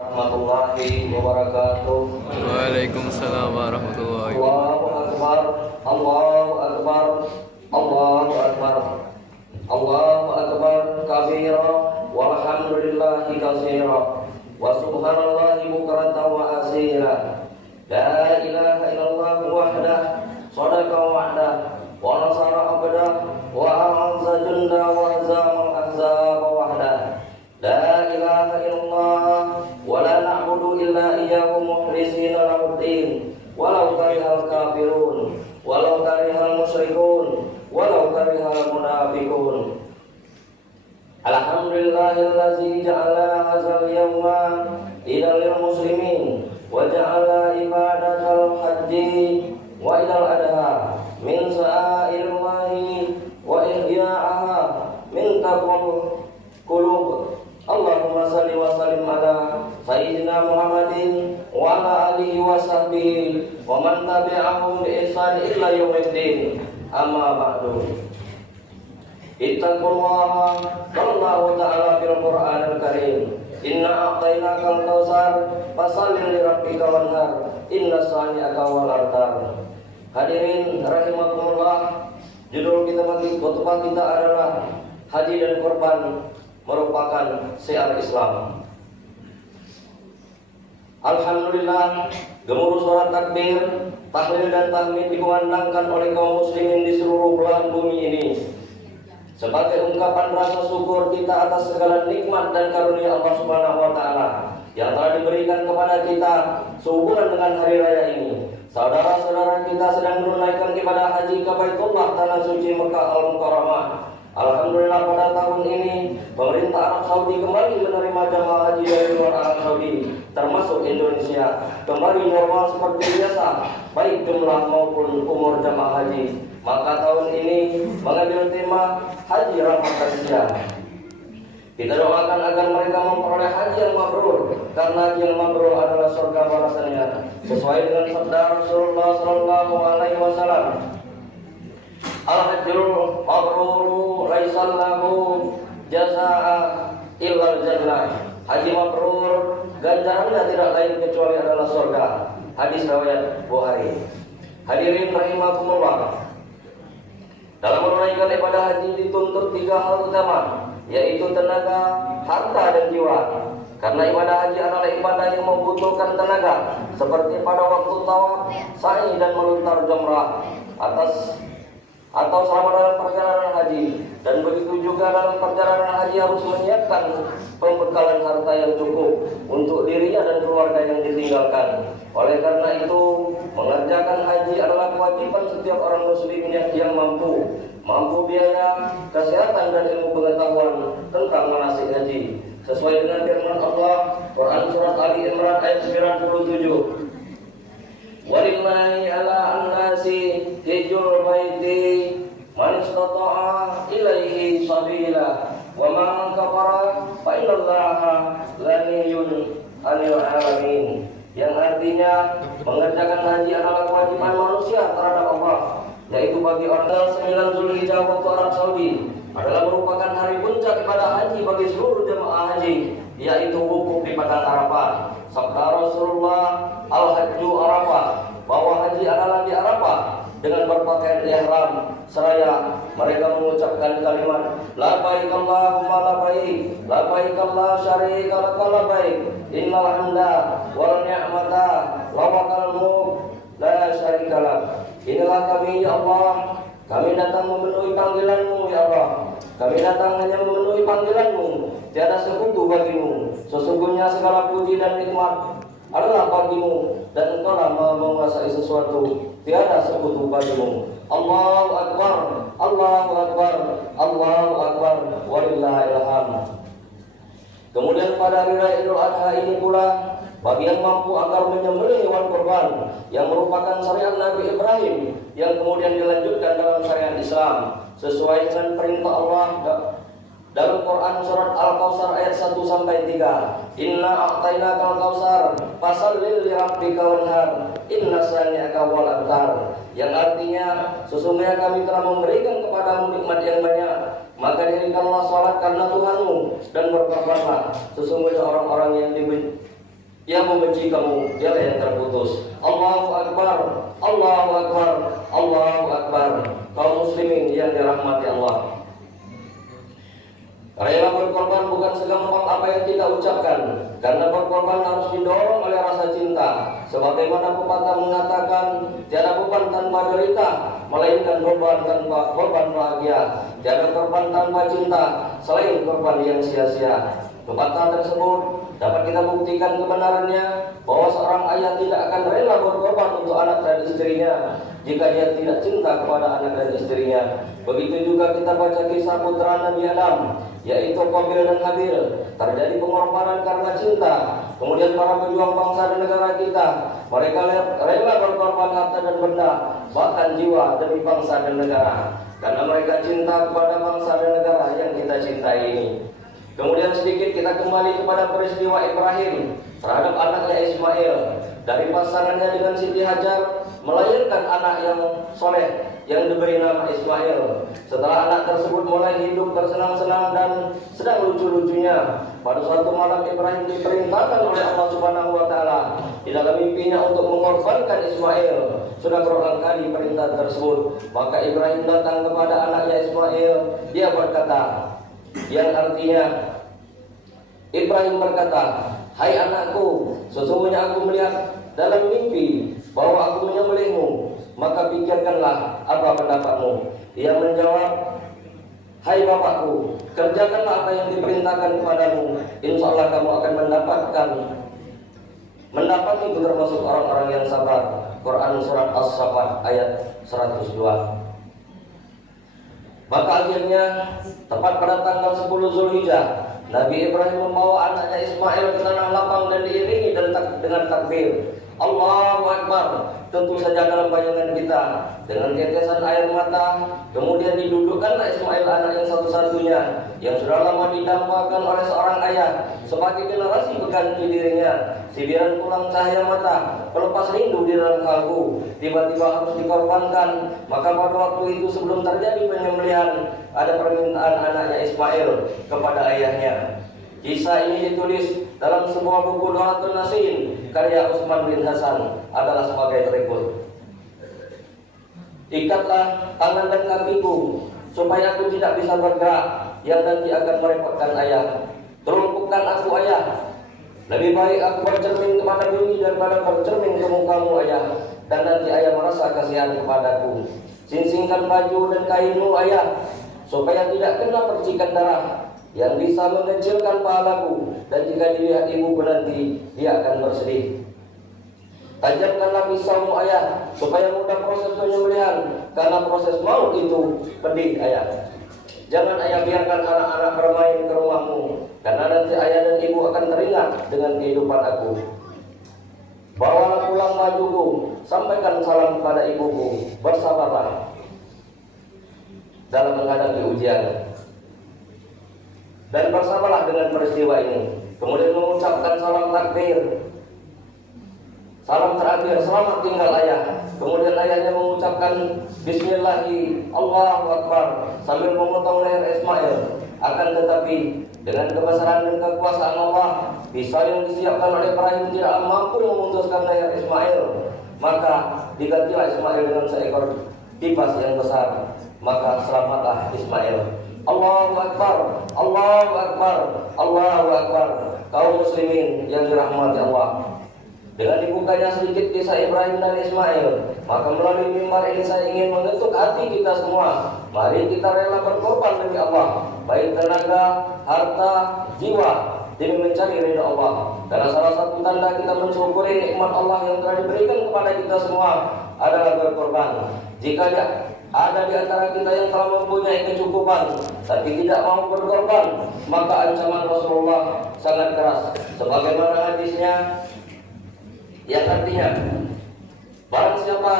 Warahmatullahi wabarakatuh. Waalaikumsalam warahmatullahi wabarakatuh. Allahu akbar, Allahu akbar, Allahu akbar, Allahu akbar kabira, walhamdulillahi katsira, wa subhanallahi bukratan wa asila. La ilaha illallah wahdah, sadaqa wa'dah, wa nasara abdah, wa a'azza junda wa hazamal ahzaba wahdah. La ilaha illallah wa la na'budu illa iyyahu mukhlishina lahu-d-din walau karihal kafirun walau karihal musyrikun walau karihal munafiqun. Alhamdulillahillazi ja'ala hadzal yawma lil muslimin wa ja'ala ibadatal hajji wa idal adha min sa'irillahi wa ihya'aha min taqwal qulub. Allahumma salli wa sallim ala sayyidina Muhammadin wa ala alihi wa sahbihi wa man tabi'ahum bi ihsan ila yaumiddin. Amma ba'du. Ittaqullaha qallahu ta'ala fil Qur'anil Karim. Inna a'tainakal kautsar fasalli li rabbika wanhar. Inna shani'aka wal abtar. Hadirin rahimakumullah, judul khutbah kita adalah Haji dan Kurban merupakan syiar Islam. Alhamdulillah, gemuruh suara takbir, tahlil dan tahmid dikumandangkan oleh kaum muslimin di seluruh belahan bumi ini sebagai ungkapan rasa syukur kita atas segala nikmat dan karunia Allah Subhanahu wa taala yang telah diberikan kepada kita sehubungan dengan hari raya ini. Saudara-saudara kita sedang menunaikan ibadah haji ke Baitullah tanah suci Mekah Al-Mukarramah. Alhamdulillah, pada tahun ini pemerintah Arab Saudi kembali menerima jamaah haji dari luar Arab Saudi termasuk Indonesia kembali normal seperti biasa baik jumlah maupun umur jamaah haji. Maka tahun ini mengambil tema Haji Rahmat Manusia. Kita doakan agar mereka memperoleh haji yang mabrur, karena haji yang mabrur adalah surga balasannya sesuai dengan sabda Rasulullah sallallahu alaihi wasallam. Al-hajjul mabruru laisa lahu jazaa'a illal jannah. Haji mabrur ganjarannya tidak lain kecuali adalah surga. Hadis riwayat Bukhari. Hadirin rahimakumullah, dalam menunaikan ibadah haji dituntut 3 hal utama, yaitu tenaga, harta, dan jiwa. Karena ibadah haji adalah ibadah yang membutuhkan tenaga, seperti pada waktu tawaf, sa'i, dan melontar jumrah atau selama dalam perjalanan haji. Dan begitu juga dalam perjalanan haji harus menyiapkan pembekalan harta yang cukup untuk dirinya dan keluarga yang ditinggalkan. Oleh karena itu, mengerjakan haji adalah kewajiban setiap orang muslim yang mampu biaya, kesehatan, dan ilmu pengetahuan tentang manasik haji. Sesuai dengan firman Allah, Quran surat Ali Imran ayat 97. Walillahi ala an-nasi hijjul baiti man istata'a ilaihi sabila wa man kafara fa innallaha ghaniyyun 'anil 'alamin. Yang artinya mengerjakan haji adalah kewajiban manusia terhadap Allah, yaitu bagi orang 9 Zulhijjah waktu Arab Saudi adalah merupakan hari puncak ibadah haji bagi seluruh jemaah haji, yaitu wukuf di padang Arafah. Sabda Rasulullah, al-hajju Arafah, bahwa haji adalah di Arafah dengan berpakaian ihram seraya mereka mengucapkan kalimat labbaik Allahumma labbaik, labbaik la syarika laka labbaik, innal hamda wal ni'mata lakal mulk la syarika lak. Inilah kami ya Allah, kami datang memenuhi panggilan-Mu ya Allah. Kami datang hanya memenuhi panggilan-Mu, tiada sekutu bagimu. Sesungguhnya segala puji dan nikmat adalah bagimu, dan Engkau lah menguasai sesuatu, tiada sekutu bagimu. Allahu Akbar, Allahu Akbar, Allahu Akbar, walillahil hamd. Kemudian pada hari raya Idul Adha ini pula, bagi yang mampu agar menyembelih hewan kurban yang merupakan syariat Nabi Ibrahim yang kemudian dilanjutkan dalam syariat Islam sesuai dengan perintah Allah dalam Quran surat Al-Kautsar ayat 1 sampai 3. Inna a'tainakal kautsar fashalli li rabbika wanhar inna shani'aka wal abtar. Yang artinya sesungguhnya kami telah memberikan kepadamu nikmat yang banyak, maka dirikanlah salat karena Tuhanmu dan berkorbanlah. Sesungguhnya orang-orang yang yang membenci kamu, dialah yang terputus. Allahu Akbar, Allahu Akbar, Allahu Akbar. Kaum muslimin yang dirahmati Allah, rela berkorban bukan segampang apa yang kita ucapkan, karena berkorban harus didorong oleh rasa cinta. Sebagaimana pepatah mengatakan, tiada beban tanpa derita, melainkan beban tanpa beban bahagia. Tiada korban tanpa cinta, selain korban yang sia-sia. Pepatah tersebut dapat kita buktikan kebenarannya bahwa seorang ayah tidak akan rela berkorban untuk anak dan istrinya jika dia tidak cinta kepada anak dan istrinya. Begitu juga kita baca kisah putra Nabi Adam, yaitu Qabil dan Habil. Terjadi pengorbanan karena cinta. Kemudian para pejuang bangsa dan negara kita, mereka rela berkorban harta dan benda, bahkan jiwa demi bangsa dan negara, karena mereka cinta kepada bangsa dan negara yang kita cintai ini. Kemudian sedikit kita kembali kepada peristiwa Ibrahim terhadap anaknya Ismail. Dari pasangannya dengan Siti Hajar melahirkan anak yang soleh yang diberi nama Ismail. Setelah anak tersebut mulai hidup bersenang-senang dan sedang lucu-lucunya, pada suatu malam Ibrahim diperintahkan oleh Allah Subhanahu wa taala di dalam mimpinya untuk mengorbankan Ismail. Sudah berulang kali perintah tersebut, maka Ibrahim datang kepada anaknya Ismail. Dia berkata, yang artinya Ibrahim berkata, "Hai anakku, sesungguhnya aku melihat dalam mimpi bahwa aku menyembelihmu, maka pikirkanlah apa pendapatmu." Ia menjawab, "Hai bapakku, kerjakanlah apa yang diperintahkan kepadamu. Insya Allah kamu akan mendapati itu termasuk orang-orang yang sabar." Quran surat As-Saffat ayat 102. Maka akhirnya tepat pada tanggal 10 Zulhijjah, Nabi Ibrahim membawa anaknya Ismail ke tanah lapang dan diiringi dengan takbir Allahu Akbar. Tentu saja dalam bayangan kita dengan tetesan air mata, kemudian didudukkanlah Ismail, anak yang satu-satunya yang sudah lama didambakan oleh seorang ayah sebagai generasi pengganti dirinya. Sibiran pulang cahaya mata, pelepas rindu di dalam kalbu, tiba-tiba harus dikorbankan. Maka pada waktu itu sebelum terjadi penyembelihan, ada permintaan anaknya Ismail kepada ayahnya. Kisah ini ditulis dalam sebuah buku Doratun Nasin karya Utsman bin Hasan, adalah sebagai berikut. Ikatlah tangan dan kakiku supaya aku tidak bisa bergerak, yang nanti akan merepotkan ayah. Terlumpuhkan aku ayah. Lebih baik aku bercermin kepada bumi daripada bercermin ke mukamu ayah, dan nanti ayah merasa kasihan kepadaku. Singsingkan baju dan kainmu ayah, supaya tidak kena percikan darah yang bisa mengecilkan pahalaku, dan jika dilihat ibuku nanti dia akan bersedih. Tajamkanlah pisaumu ayah, supaya mudah proses penyembelihan, karena proses maut itu pedih ayah. Jangan ayah biarkan anak-anak bermain ke rumahmu, karena nanti ayah dan ibu akan teringat dengan kehidupan aku. Bawalah pulang bajuku, sampaikan salam kepada ibuku, bersabarlah dalam menghadapi ujian, dan bersabarlah dengan peristiwa ini. Kemudian mengucapkan salam takbir, salam terakhir, selamat tinggal ayah. Kemudian ayahnya mengucapkan Bismillahi Allahu Akbar sambil memotong leher Ismail. Akan tetapi dengan kebesaran dan kekuasaan Allah, pisau yang disiapkan oleh Ibrahim tidak mampu memutuskan leher Ismail. Maka digantilah Ismail dengan seekor tipas yang besar. Maka selamatlah Ismail. Allahu Akbar, Allahu Akbar, Allahu Akbar. Kaum muslimin yang dirahmati Allah, dengan dibukanya sedikit kisah Ibrahim dan Ismail, maka melalui mimbar ini saya ingin mengetuk hati kita semua. Mari kita rela berkorban demi Allah, baik tenaga, harta, jiwa, demi mencari ridha Allah. Karena salah satu tanda kita mensyukuri nikmat Allah yang telah diberikan kepada kita semua adalah berkorban. Jika ada di antara kita yang telah mempunyai kecukupan tapi tidak mau berkorban, maka ancaman Rasulullah sangat keras. Sebagaimana hadisnya yang artinya, barang siapa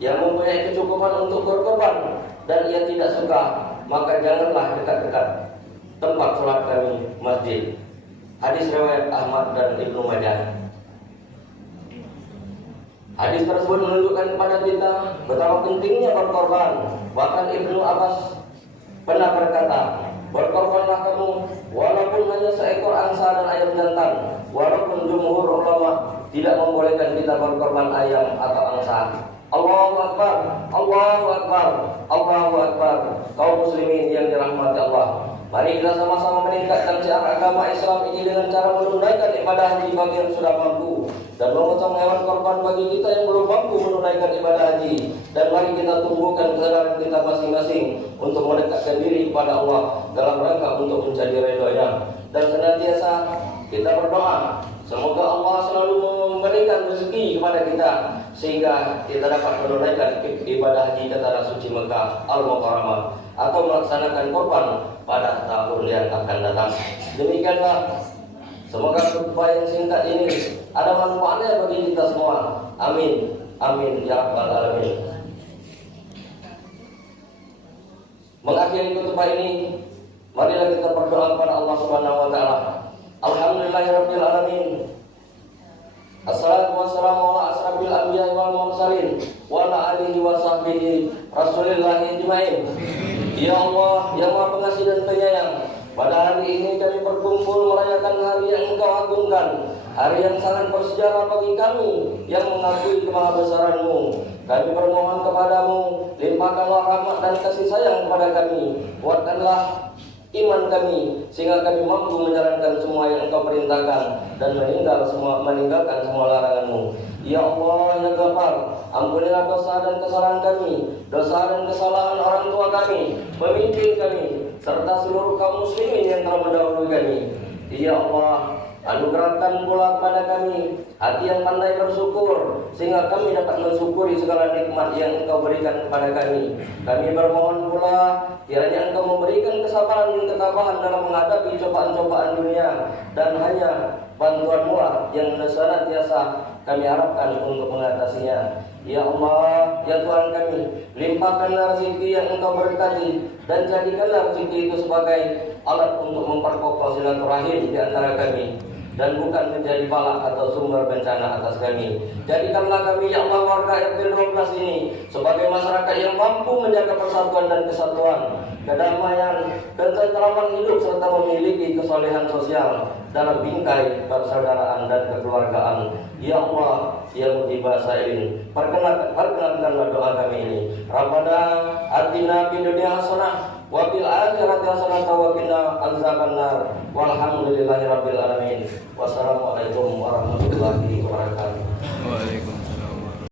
yang mempunyai kecukupan untuk berkorban dan ia tidak suka, maka janganlah dekat-dekat tempat sholat kami, masjid. Hadis riwayat Ahmad dan Ibnu Majah. Hadis tersebut menunjukkan kepada kita betapa pentingnya berkorban. Bahkan Ibnu Abbas pernah berkata, berkorbanlah kamu walaupun hanya seekor angsa dan ayam jantan. Walaupun jumhur ulama agama tidak membolehkan kita berkorban ayam atau angsa. Allahu Akbar, Allahu Akbar, Allahu Akbar. Kaum muslimin yang dirahmati Allah, mari kita sama-sama meningkatkan syiar agama Islam ini dengan cara menunaikan ibadah haji bagi yang sudah mampu, dan memotong hewan korban bagi kita yang belum mampu menunaikan ibadah haji. Dan mari kita tumbuhkan kesadaran kita masing-masing untuk mendekatkan diri kepada Allah dalam rangka untuk mencari ridhonya. Dan senantiasa kita berdoa semoga Allah selalu memberikan rezeki kepada kita sehingga kita dapat menunaikan ibadah haji ke tanah suci Mekah Al-Mukarramah atau melaksanakan korban pada tahun yang akan datang. Demikianlah, semoga khutbah yang singkat ini ada manfaatnya bagi kita semua. Amin, amin ya rabbal alamin. Mengakhiri khutbah ini, marilah kita berdoa kepada Allah Subhanahu wa taala. Alhamdulillahirabbil alamin. Assalatu wassalamu ala asrafil anbiya'i wal mursalin wa ala alihi wa sahbihi rasulillahi ajmain. Ya Allah, yang Maha Pengasih dan Penyayang, pada hari ini kami berkumpul merayakan hari yang Engkau agungkan, hari yang sangat bersejarah bagi kami yang mengakui kemahabesaran-Mu. Kami bermohon kepadamu, limpahkanlah rahmat dan kasih sayang kepada kami, kuatkanlah iman kami sehingga kami mampu menjalankan semua yang Engkau perintahkan dan meninggalkan semua larangan-Mu. Ya Allah, ya Ghafar, ampunilah dosa dan kesalahan kami, dosa dan kesalahan orang tua kami, pemimpin kami, serta seluruh kaum muslimin yang telah mendahului kami. Ya Allah, anugerahkan pula kepada kami hati yang pandai bersyukur sehingga kami dapat mensyukuri segala nikmat yang Engkau berikan kepada kami. Kami bermohon pula kiranya Engkau memberikan kesabaran dan ketabahan dalam menghadapi cobaan-cobaan dunia, dan hanya bantuan-Mu yang senantiasa kami harapkan untuk mengatasinya. Ya Allah, ya Tuhan kami, limpahkanlah rezeki yang Engkau berkati dan jadikanlah rezeki itu sebagai alat untuk memperkokoh silaturahim di antara kami, dan bukan menjadi balak atau sumber bencana atas kami. Jadikanlah kami, ya Allah, warga RT 12 ini sebagai masyarakat yang mampu menjaga persatuan dan kesatuan, kedamaian, ketentraman hidup, serta memiliki kesolehan sosial dalam bingkai persaudaraan dan kekeluargaan. Ya Allah, ya mujibah sa'ilin, perkenankanlah doa kami ini. Rabbana atina fid dunya hasanah wa fil akhirati hasanah wa qina azabannar. Walhamdulillahirabbil alamin. Wassalamualaikum warahmatullahi wabarakatuh. Waalaikumsalam.